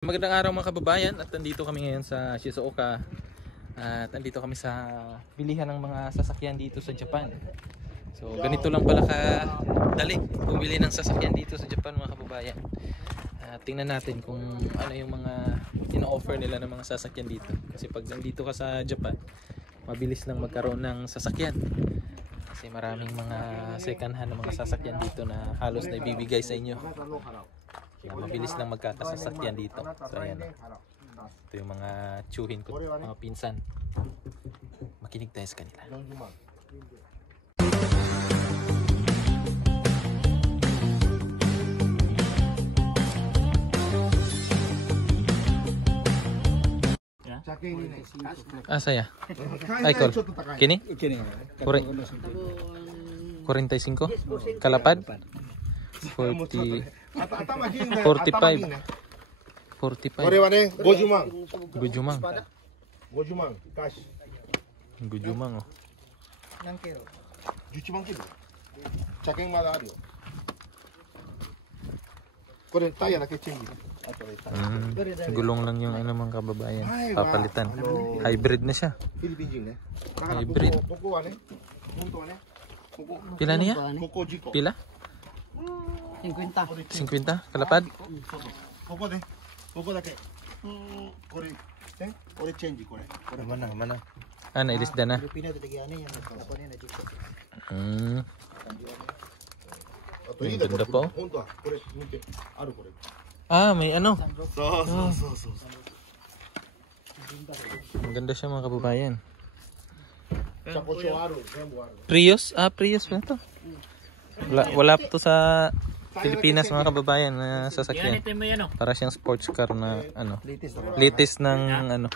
Magandang araw mga kababayan, at nandito kami ngayon sa Shizuoka at nandito kami sa bilihan ng mga sasakyan dito sa Japan. So ganito lang pala kadali bumili ng sasakyan dito sa Japan mga kababayan. Tingnan natin kung ano yung mga ino-offer nila ng mga sasakyan dito. Kasi pag nandito ka sa Japan, mabilis lang magkaroon ng sasakyan. Kasi maraming mga second hand ng mga sasakyan dito na halos na ibibigay sa inyo. Mabilis lang magkakasasakyan dito. So ayan, ito yung mga tsuhin ko, mga pinsan. Makinig tayo sa kanila. Saya? Ay, call. Kini? 45? Kalapad? 45. これはね、50万。 50万。 50万。cash。 50万oh. 何キロ ?11万キロ。車検まだあるよ。これタイヤだけチェンジ。Gulong lang yung ano mga kababayan. Papalitan. Hybrid na siya. Philippineね。 Hybrid. ここはね、本当はね、ここ。 Pila niya? ここ10個。 Pila? 50 kalapad? ここね、ここだけ。これ、ね、これチェンジこれ。これmana mana。 Nailisda na. Ang ganda po. May ano. Ang ganda siya mga kababayan. Prius? Prius ba ito? Wala po to sa Pilipinas mga kababayan na sasakyan. Para siyang sports car na ano. Latest ng ano.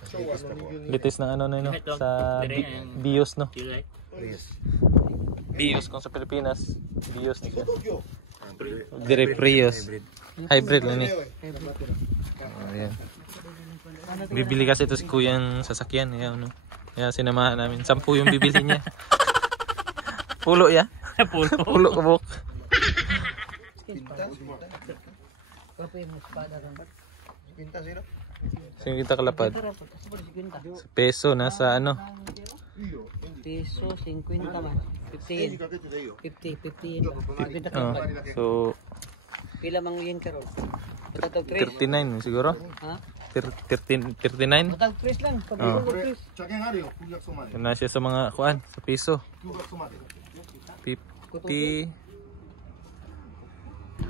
Latest ng ano na yun, sa Bios no. Bios kung sa Pilipinas. Bios na siya. Direct Prius. Hybrid lang eh. Ayan. Bibili kasi ito si kuya ng sasakyan. Ayan, no? Kaya sinamahan namin. 10 yung bibili niya. Pulo ya? Pulo kabuk. 50 kalapad. Sa peso nasa ano? Peso 50 man. 50 yen. So Pila mang yen karon? 39 siguro? Ha? 39? Matag 3 lang. Pabilo 3. Yun na siya sa mga kuan, sa piso. 50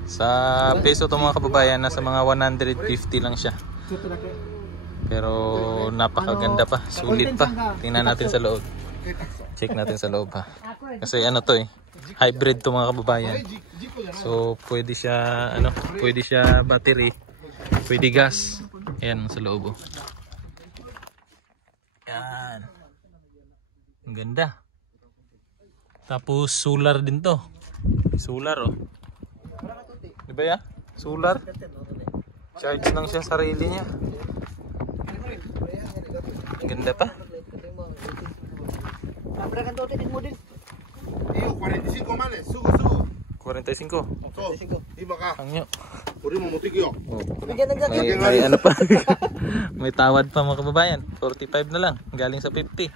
sa peso to mga kababayan, nasa mga 150 lang siya. Pero napakaganda pa, sulit pa. Tingnan natin sa loob. Check natin sa loob ha. Kasi ano to hybrid to mga kababayan. So pwede siya ano, pwede siya battery, pwede gas. Ayan sa loob oh. Yan. Ang ganda. Tapos solar din to. Solar oh. Diba ya? Solar. Charge lang siya sarili niya. Ganda pa. 45万です。すぐすぐ。 45. そう。今か。 Ang nyo. 俺も持ってくよ。 May ano pa. May tawad pa mga kababayan. 45 na lang. Galing sa 50.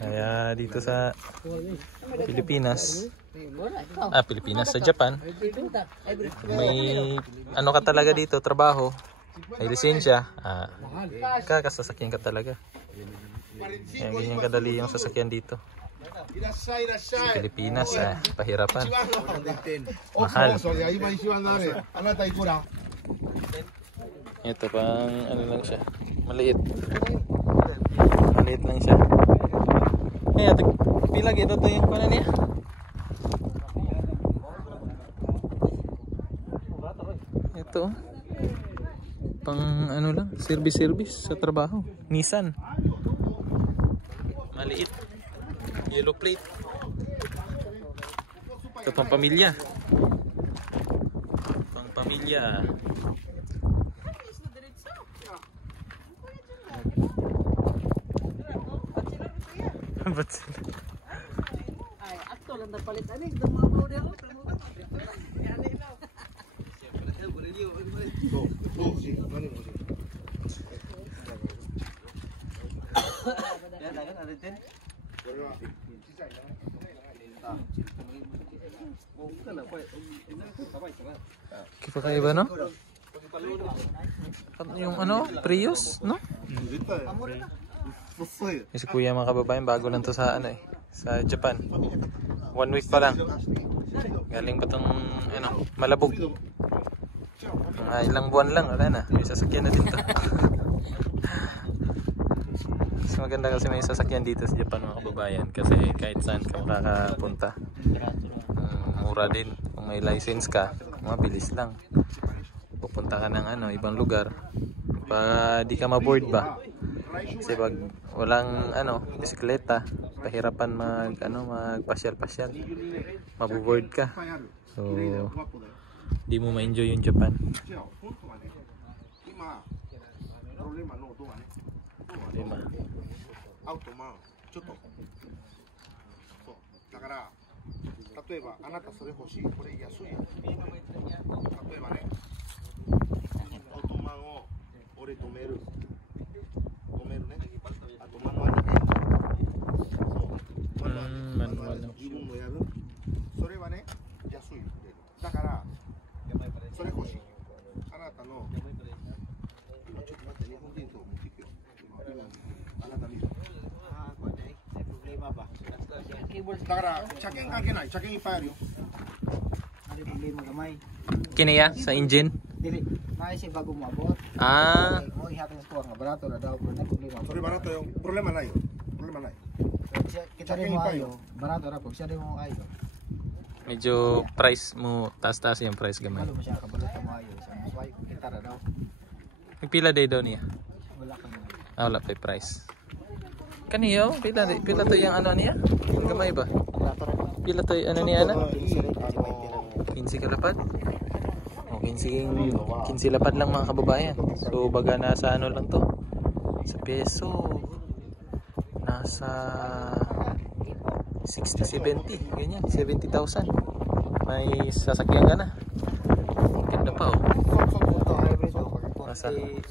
Kaya dito sa Pilipinas, Pilipinas sa Japan, may ano ka talaga dito, trabaho, may lisensya, kakasasakyan ka talaga. Yan, ganyan kadali yung sasakyan dito. Sa Pilipinas, pahirapan. Mahal. Ito pang ano lang siya, maliit. Maliit lang siya. Pila gitu to yung kunan niya. Ito pang ano lang, service sa trabaho. Nissan. Maliit. Yellow plate. Ito pang pamilya. Pang pamilya. Ba't sila? Ay, akto lang napalit ani, mga bro diha. これは小さいな。 Kakaiba, no? Yung ano, Prius, no? 絶対細いよ。 Si kuya mga kababayan, bago lang to sa ano eh, sa Japan. 1 week pa lang. Galing pa tong ano, Malabog. Mga ilang buwan lang, wala na. May sasakyan na dito. Mas maganda kasi may sasakyan dito sa Japan mga kababayan. Kasi kahit saan ka makakapunta. Mura din. Kung may license ka, mabilis lang. Pupunta ka ng ano, ibang lugar. Pa di ka ma-board ba? Kasi pag walang ano, bisikleta, pahirapan magpasyal-pasyal. Mabuboard ka. So, di mo ma-enjoy yung Japan. 今、プロレマの音がね、 Di ba? アウトマン、ちょっと。そう。だから、例えば、あなたそれ欲しい、これ安いよ。例えばね、アウトマンを俺止める。止めるね。あとマンワンだけ。そう。マンワン自分のやる。それはね、安い。だから、それ欲しい。あなたの、今ちょっと待って、日本人と持っていくよ。今あなた見る。だから車検関係ない。車検いっぱいあるよ。 Ada problema gamay. Kiniya sa engine? Dili, naay si bago moabot. Ah, Mo ihapon sa store nga barato na daw pero na problema. それバラとよ。プロレマないよ。プロレマない。 Kita rin mo ayo, barato ra pag siya rin mo ayo. medyo price mo, taas-taas yung price gamay. Malo mo siya kabalot mo ayo. Sa swipe kita ra daw. Pila day daw niya? Wala ka na. Ah, wala pa yung price. Kaniyo? Pila to yung ano niya? Gamay ba? Barato ra. Pila to yung ano niya na? 15 kalapad? O, 15 lapad lang mga kababayan. So, baga nasa ano lang to? Sa peso. Nasa 60-70. Ganyan, 70,000. May sasakyan ka na. Ganda pa oh. Nasa 45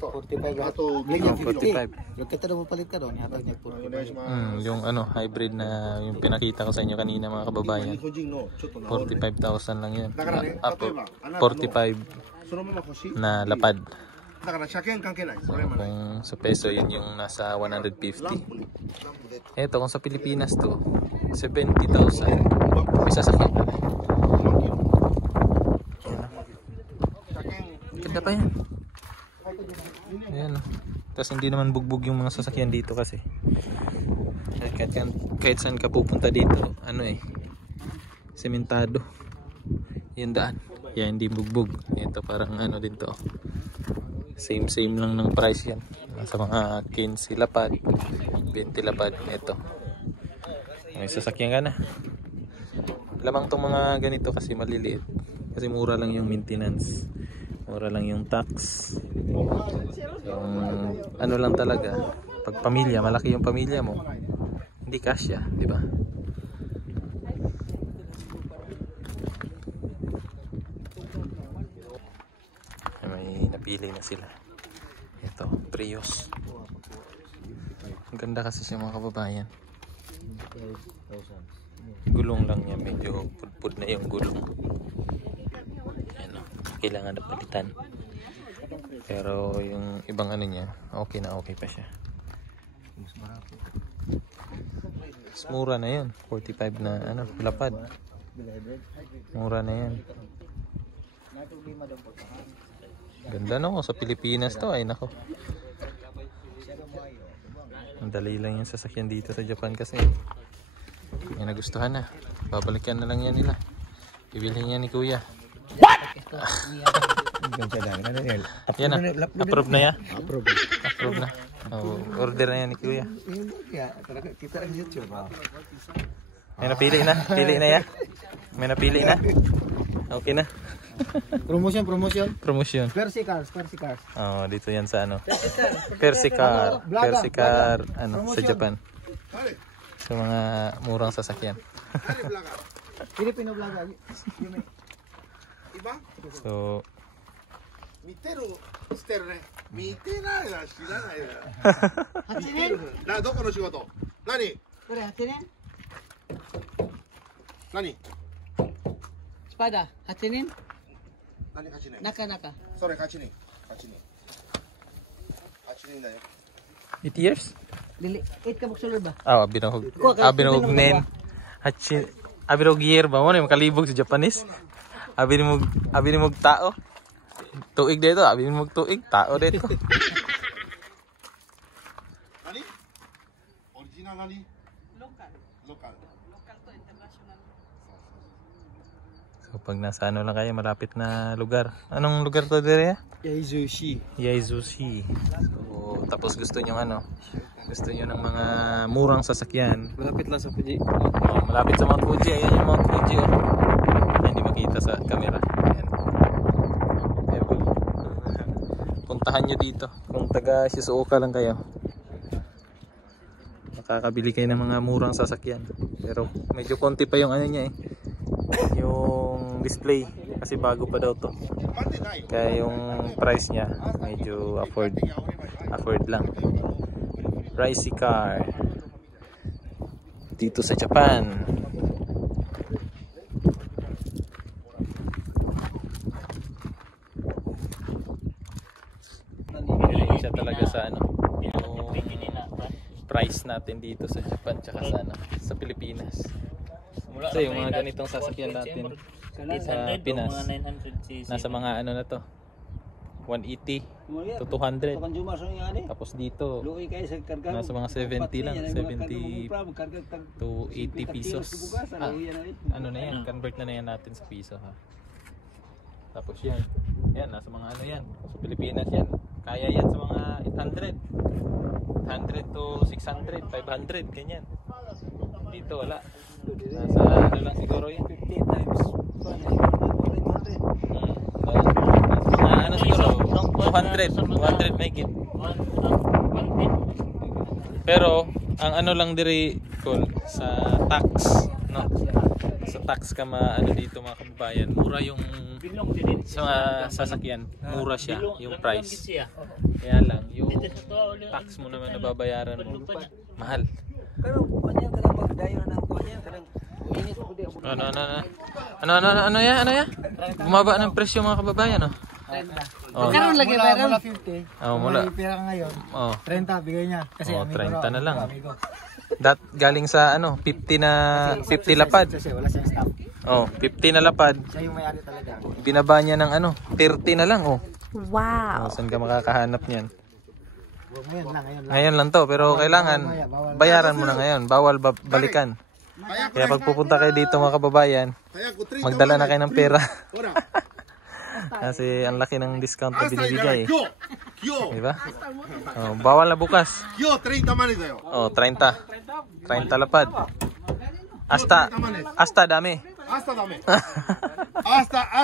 あと、 45. Yung kita daw mo palit ka doon, ihatag niya 45. Yung ano, hybrid na yung pinakita ko sa inyo kanina mga kababayan. 日本人のちょっと直るね。 45,000 lang yan. だからね、 Up 例えば、あなたの 45そのまま欲しい。 na lapad. だから車検関係ない。 So, プロレマない。 kung sa peso yun yung nasa 150. ランプね。ランプで。 Eto kung sa Pilipinas to 70,000. May sasakyan ka na. 車検。 Ganda pa yan. Ayan, oh. Tapos hindi naman bugbog yung mga sasakyan dito kasi. Kahit saan ka pupunta dito, ano eh, sementado yung daan. Yan, hindi bugbog. Ito parang ano din to. Same lang ng price yan. Sa mga 15 lapad, 20 lapad. Ito. May sasakyan ka na. Lamang tong mga ganito kasi maliliit. Kasi mura lang yung maintenance. Mura lang yung tax. Yung ano lang talaga, pag pamilya, malaki yung pamilya mo, hindi kasya, di ba? May napili na sila. Ito, Prius. Ang ganda kasi siya mga kababayan. Gulong lang niya, medyo pudpud na yung gulong. Kailangan na palitan. Pero yung ibang ano niya, okay na okay pa siya. Mas mura na yun. 45 na ano, lapad. Mura na yan. Ganda no, sa Pilipinas to ay nako. Ang dali lang yung sasakyan dito sa Japan kasi. May nagustuhan na. Babalikan na lang yan nila. Bibilhin niya ni Kuya. Yan na. Approve na yan? Approve na. Oh, order na yan ni Kuya. Kita ang YouTube. May napili na? Pili na yan? May napili na? Okay na? Promotion. Percy cars. Oh, dito yan sa ano. Persicar ano sa Japan. Sa mga murang sasakyan. Filipino vlogger. So, 見てるしてるね。見てないな、知らないな。8年どこの仕事？何これ8年何スパダ8年何8年なかなかそれ8年8年8年だよ 8 years? dili 8 ka buksulod ba Abinahog. Abinahog nen. Hachi. Abinahog year ba mo? Makalibog sa Japanese. Abinimog tao. Tuig dito. Abinimog tuig. Tao dito. 何オリジナル何ローカル So pag nasa ano lang kayo, malapit na lugar. Anong lugar to dire? Yaizushi. Yaizushi. So tapos gusto nyo ano? Gusto nyo ng mga murang sasakyan. Malapit lang sa Fuji. Oh, malapit sa Mount Fuji. Ayan yung Mount Fuji. Oh. Ay, hindi makita sa camera. Ayan. Ayan. Puntahan nyo dito. Kung taga Shizuoka lang kayo, makakabili kayo ng mga murang sasakyan. Pero medyo konti pa yung ano niya eh. Yung display. Kasi bago pa daw to. Kaya yung price niya medyo afford lang. Pricey car dito sa Japan. Siya talaga sa ano yung price natin dito sa Japan tsaka sa ano sa Pilipinas. So yung mga ganitong sasakyan natin sa Pinas nasa mga ano na to 180 to 200. Tapos dito nasa mga 70 lang, 70 to 80 pesos. Ano na yan, convert na yan natin sa piso ha. Tapos yan nasa mga ano yan, sa Pilipinas yan, kaya yan sa mga 800 to 600, 500, ganyan. Dito wala, nasa ano lang siguro yan, 50 times 100 ano siguro 200 may git. Pero ang ano lang diri Col sa tax, no? Sa tax ka ano dito mga kababayan, mura yung sa mga sasakyan, mura siya yung price. Kaya lang yung tax mo naman nababayaran mo mahal. pero kanya kadang pagdayo na kanya kadang init ko di Ano ya? Bumaba ng presyo mga kababayan, no? Oh. karon lagi Mula bayran 50. Oh, mula. May pera ngayon. Oh. 30 bigay niya. Kasi Oh, amigo 30 na lang. Amigo. Galing sa ano, 50 lapad. Kasi wala siyang staff. Oh, 50 na lapad. Siya yung may-ari talaga. Binaba niya ng ano, 30 na lang, oh. Wow. Oh, saan ka makakahanap niyan? Ngayon lang. Ngayon lang to, pero kailangan bayaran mo na ngayon. Bawal balikan. Kaya pag pupunta kayo dito mga kababayan, magdala na kayo ng pera. Kasi ang laki ng discount na binibigay. Diba? Oh, bawal na bukas. 今日30マネだよ Oh, 30. 30 lapad. Hasta dami. 明日ダメ明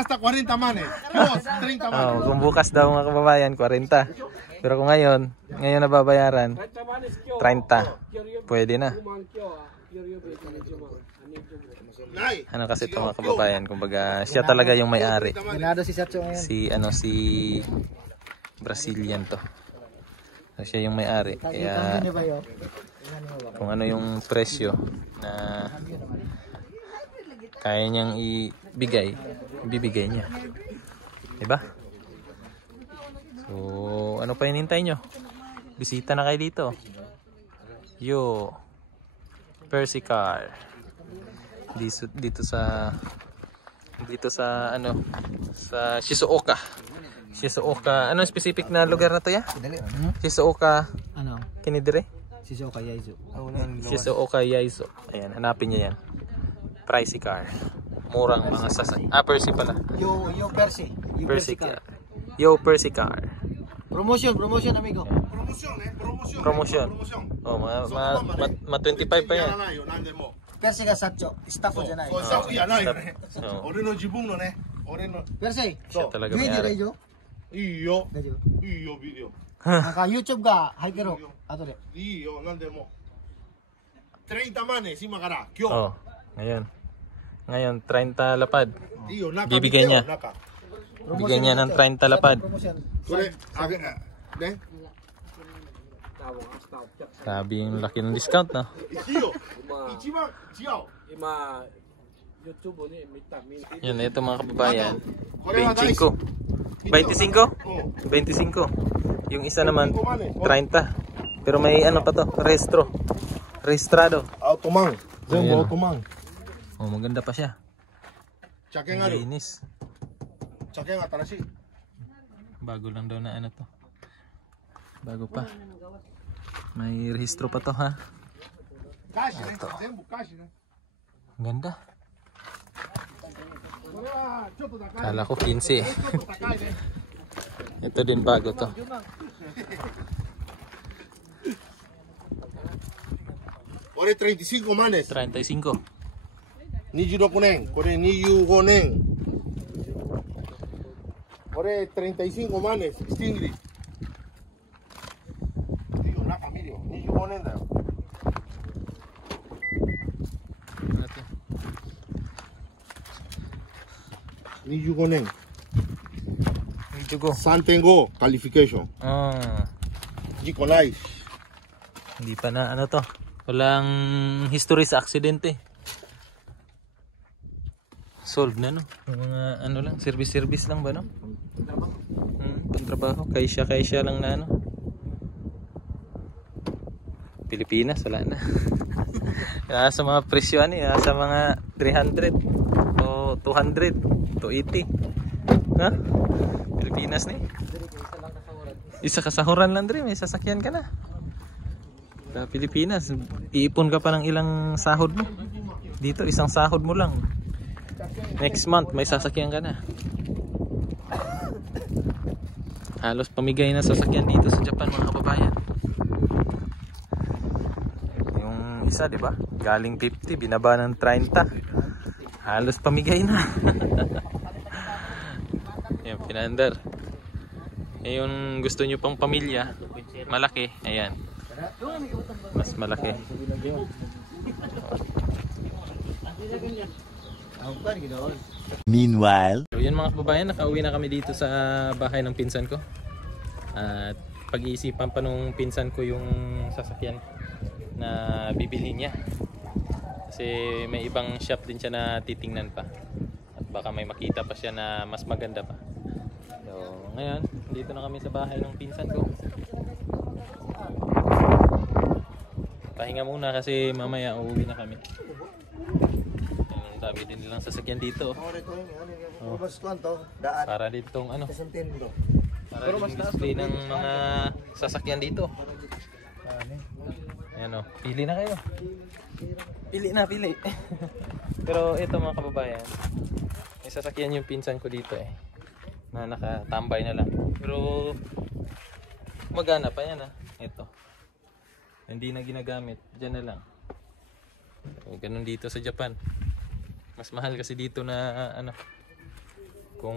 日40マネ今日30マネ Oh, kung bukas daw mga kababayan, 40. Pero kung ngayon nababayaran, 30. Pwede na. ない Ano kasi ito mga kababayan, kumbaga siya talaga yung may-ari. Ganado si Satcho ngayon. Si Brazilian to. So, siya yung may-ari. Kaya Ano ba yun? kung ano yung presyo na kaya niyang ibibigay niya. Diba? So, ano pa hinintay nyo? Bisita na kayo dito. Yo, Percy Car. Dito sa ano, sa Shizuoka. Ano specific na lugar na to ya? Shizuoka. Ano? Kinidire? Shizuoka Yaizu. Shizuoka Yaizu. Ayan, hanapin niya yan. Pricey car. Murang mga Percy pala. Yo Percy. Percy car. Yo, Percy car. Promotion amigo. Promotion. Oh, 25 pa yan. 何でも Percy ga Satcho. Staffじゃない。そうしたいやないよねそう俺の自分のね俺の Percy. Siya talaga Video may-ari. 大丈夫？いいよ大丈夫。いいよビデオなんか YouTube が入ってる。後で。いいよ何でも30マネ今から今日 Oh, ngayon 30 lapad. いいよ中 Bibigyan niya. 中 Bigyan niya ng 30 lapad. Promotion. これあげね Grabe yung laki ng discount, no? 一番違う。 Yun, ito mga kababayan. これは大好き。 25? 25. Yung isa naman, 30. Pero may ano pa to, registrado. アウトマン。全部 Ayan. アウトマン。 Oh, maganda pa siya. 車検ある。 Linis. 車検が新しい。 Bago lang daw na ano to. Bago pa. May rehistro pa to, ha? ガシね。全部ガシね。 Ang ganda. これはちょっと高い。 Kala ko 15 eh. ちょっと高いね。 Ito din bago to. 俺35万です。 35. 26年。これ25年。これ35万です。スティングリー。いいよ、中見るよ。25年だよ。 25年。 Ito go. 3.5 カリフィケーション。 Ah, 事故ないし。 hindi pa na ano to. Walang history sa aksidente. Solved na, no? Yung mga ano lang, service lang ba, no? Pagtrabaho. Kaisya lang na ano. Pilipinas, wala na. Sa mga presyo ano, sa mga 300 o 200, 280. Ha? Pilipinas ni. Isa kasahuran lang din, may sasakyan ka na. Sa Pilipinas, iipon ka pa ng ilang sahod mo. Dito, isang sahod mo lang. Next month, may sasakyan ka na. Halos pamigay na sasakyan dito sa Japan, mga kababayan. Yung isa, di ba? Galing 50, binaba ng 30. Halos pamigay na. Yan, pinandar. Eh, yung gusto nyo pang pamilya, malaki, ayan. Mas malaki. Meanwhile, So yun mga kababayan, nakauwi na kami dito sa bahay ng pinsan ko. At pag-iisipan pa nung pinsan ko yung sasakyan na bibili niya. Kasi may ibang shop din siya na titingnan pa. At baka may makita pa siya na mas maganda pa. So ngayon, dito na kami sa bahay ng pinsan ko. Pahinga muna kasi mamaya uuwi na kami. Ang dami din nilang sasakyan dito. Para ditong ano, para din display ng mga sasakyan dito. Ayan o, pili na kayo. Pili. Pero ito mga kababayan, may sasakyan yung pinsan ko dito eh, na nakatambay na lang. Pero magana pa yan ito. Hindi na ginagamit, dyan na lang. So, ganun dito sa Japan. Mas mahal kasi dito na ano, kung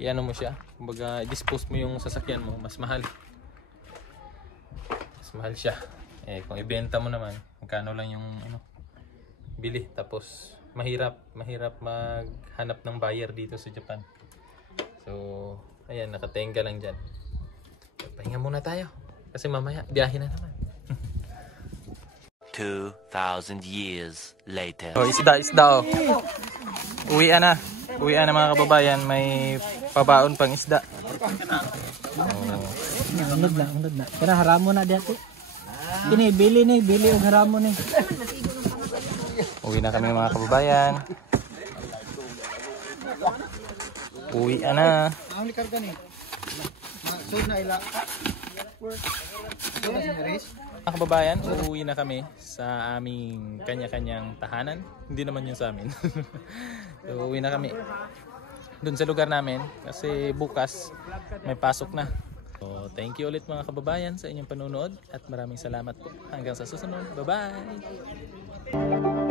iano mo siya, kumbaga dispose mo yung sasakyan mo, mas mahal. Mas mahal siya. Eh kung ibenta mo naman, magkano lang yung ano, bili. Tapos mahirap maghanap ng buyer dito sa Japan. So ayan, nakatenga lang dyan. Pahinga muna tayo kasi mamaya biyahe na naman. 2,000 years later. Oh, isda oh. Uwian na mga kababayan, may pabaon pang isda. unod na. Kaya haramo na dito. Kini bili og haramo ni. Uwi na kami mga kababayan. Uwian na. Ang likarga ni. Sud na ila. Mga kababayan, uuwi na kami sa aming kanya-kanyang tahanan. Hindi naman yun sa amin. So, uuwi na kami dun sa lugar namin kasi bukas may pasok na. So, thank you ulit mga kababayan sa inyong panunood at maraming salamat po. Hanggang sa susunod. Bye-bye!